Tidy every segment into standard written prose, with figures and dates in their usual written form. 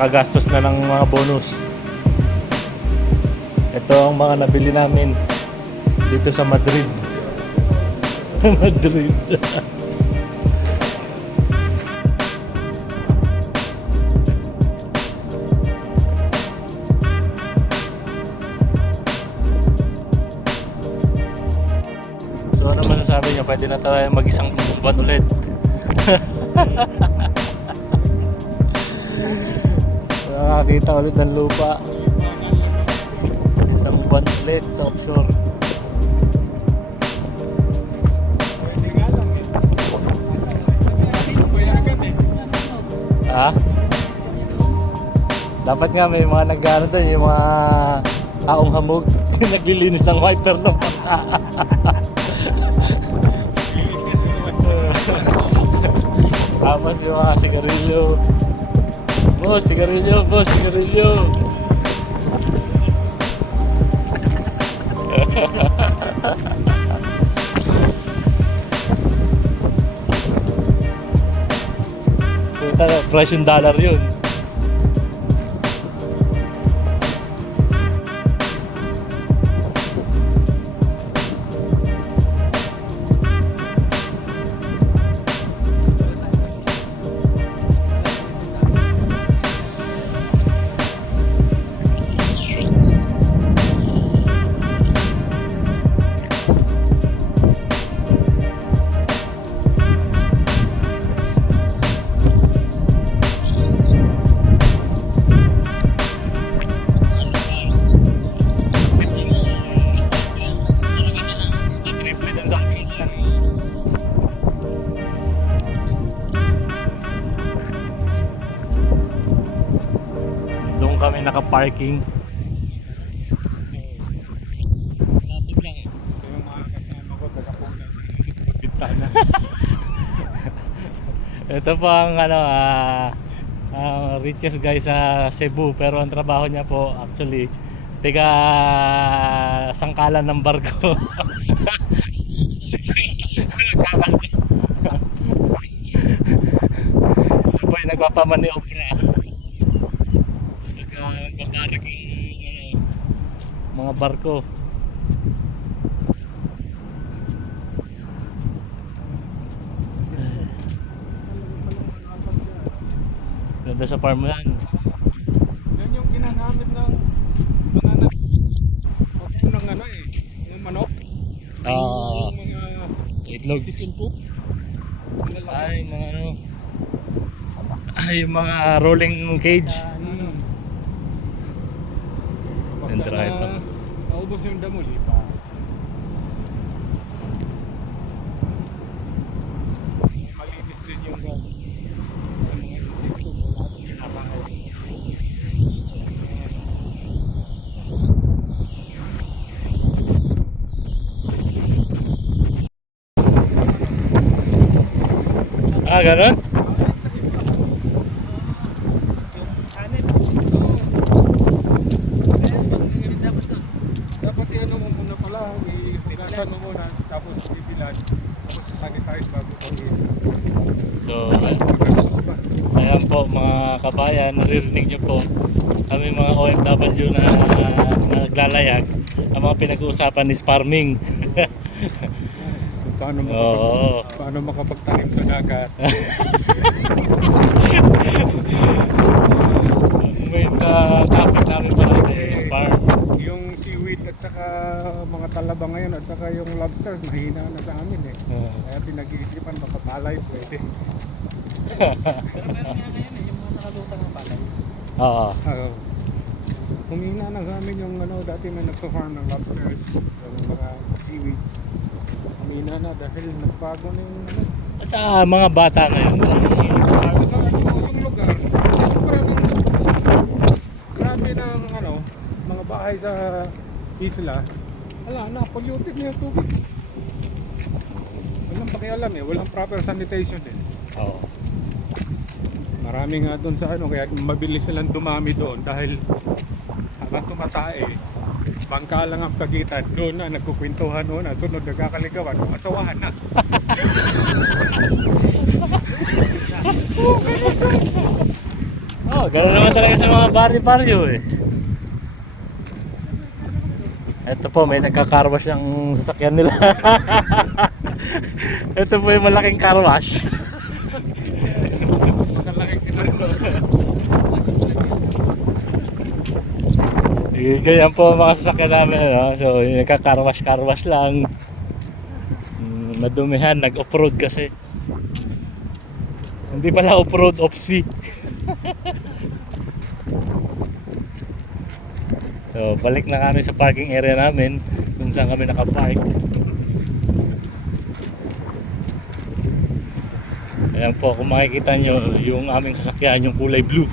nakagastos na ng mga bonus. Ito ang mga nabili namin dito sa Madrid. Madrid. So ano masasabi niyo? Pwede na tayo mag-isang buwan ulit. So, nakakita ulit ng lupa. Isang buwan ulit sa offshore. Ha? Dapat nga may mga nag-ano doon, yung mga taong hamog. Naglilinis ng wiper ng pata. Tapos yung mga sigarilyo. Boss, sigarilyo, boss, sigarilyo. Puta na, price yung dollar yun. Doon kami naka-parking. Lapit lang eh. Yung mga kasama ko, taga-puna sa bintana. Ito po ang ano, richest guy sa Cebu, pero ang trabaho niya po actually tiga sangkalan ng barko. Siya po yung nagpapamaniobra. Nagbabarik yung mga barko. Ganda sa farm yan. Yan yung ginagamit ng mga ng ano eh, yung manok. Yung mga Itlog. chicken coop. Ay, mga ano. Ay, mga rolling cage. Pagka Try ito. naubos yung damo, lipa. Malinis din yung mga insekto, wala akong kinakain. Ganun? Dapat i-ano mo muna pala, i-hugasan mo muna, tapos ibilan, tapos sanitize bago tawin. So, Magastos pa. ayan po mga kabayan, naririnig nyo po kami mga OFW na naglalayag. Ang mga pinag-uusapan is farming. Paano Oo. paano makapagtanim sa dagat? Main topic namin pala is farm. Yung seaweed at saka mga talaba ngayon at saka yung lobsters mahina na sa amin eh. Kaya pinag-iisipan baka palay pwede. Yung mga nakalutang ng palay. Oo. Humina na sa amin yung ano, dati may nagpa-farm ng lobsters, yung mga seaweed. Humina na dahil nagbago na yung ano. Sa mga bata ngayon. Yung lugar, sobrang grabe ng ano, mga bahay sa isla. Wala na, polluted na yung tubig. Walang pakialam eh, walang proper sanitation eh. Oo. Marami nga doon sa ano, kaya mabilis silang dumami doon dahil habang tumatae, bangka lang ang pagitan, doon na nagkukwentuhan noon, sunod nagkakaligawan, asawahan na. Oo, gano'n naman talaga sa mga bari-baryo eh. Ito po, may nagka-carwash ng sasakyan nila. Ito po yung malaking carwash. Ganyan po ang mga sasakyan namin, ano? So, yung nagka-carwash lang. Nadumihan, nag-off-road kasi. Hindi pala off-road, off-sea. So, balik na kami sa parking area namin kung saan kami nakapark. Ayan po, kung makikita nyo yung aming sasakyan, yung kulay blue.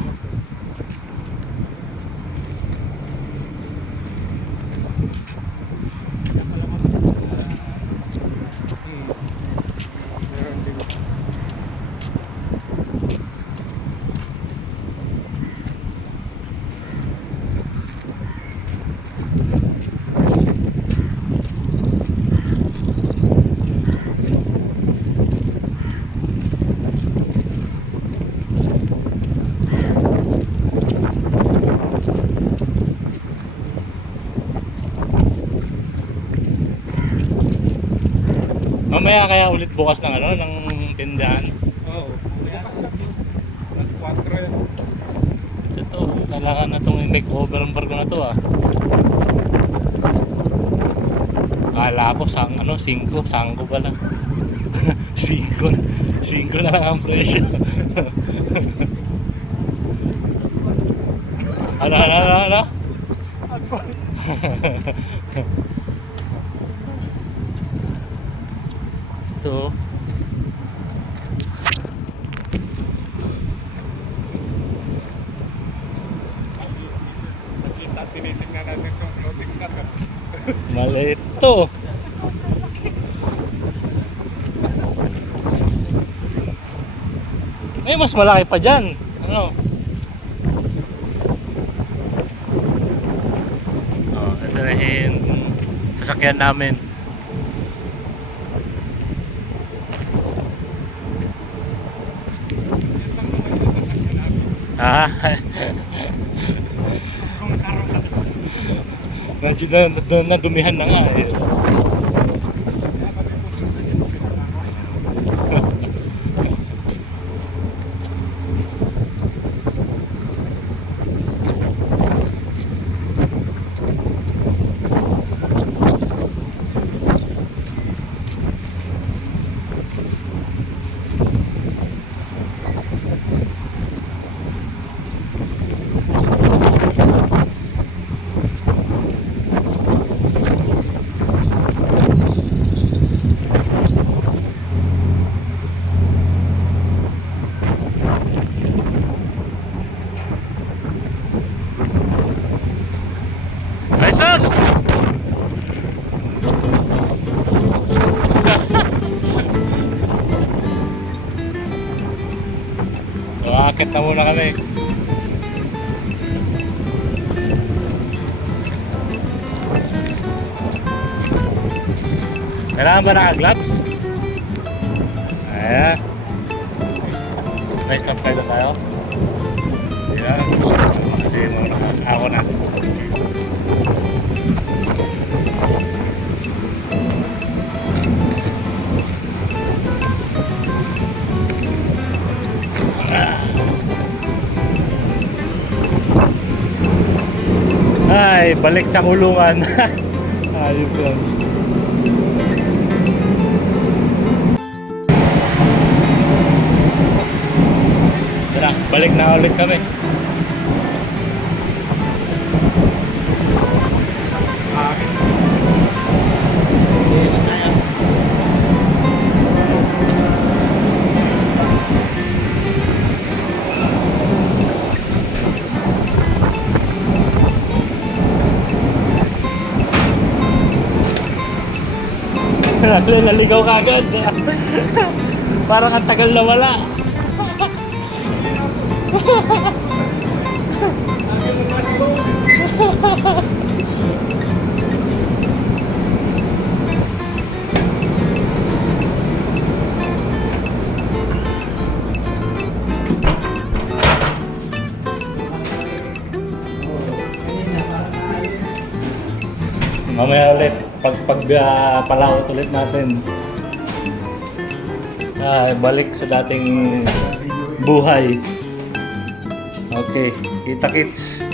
Mamaya kaya ulit bukas ng ano, ng tindahan. Oo. Bukas na. Alas 4 yan. Ito, kailangan na itong make-over ang barko na to ah. Kala ko sang ano, 5, sangko pala. 5 na lang ang presyo. Ano? Ito. Tinitingnan natin itong floating dock. Maliit to. May mas malaki pa dyan. Ano? Oh, ito na yung sasakyan namin. Ah. Medyo nadumihan na nga eh. Ayun! So, akit na muna kami. Kailangan ba naka-gloves? Ayan. Nice na tayo tayo. Ayan. Hindi mo na. Ako na. Ay, balik sa kulungan. Ayun lang. Tara, balik na ulit kami. Naligaw ka agad. Parang ang tagal na wala. Mamaya ulit, palaot ulit natin. Balik sa dating buhay. Okay, kita kits.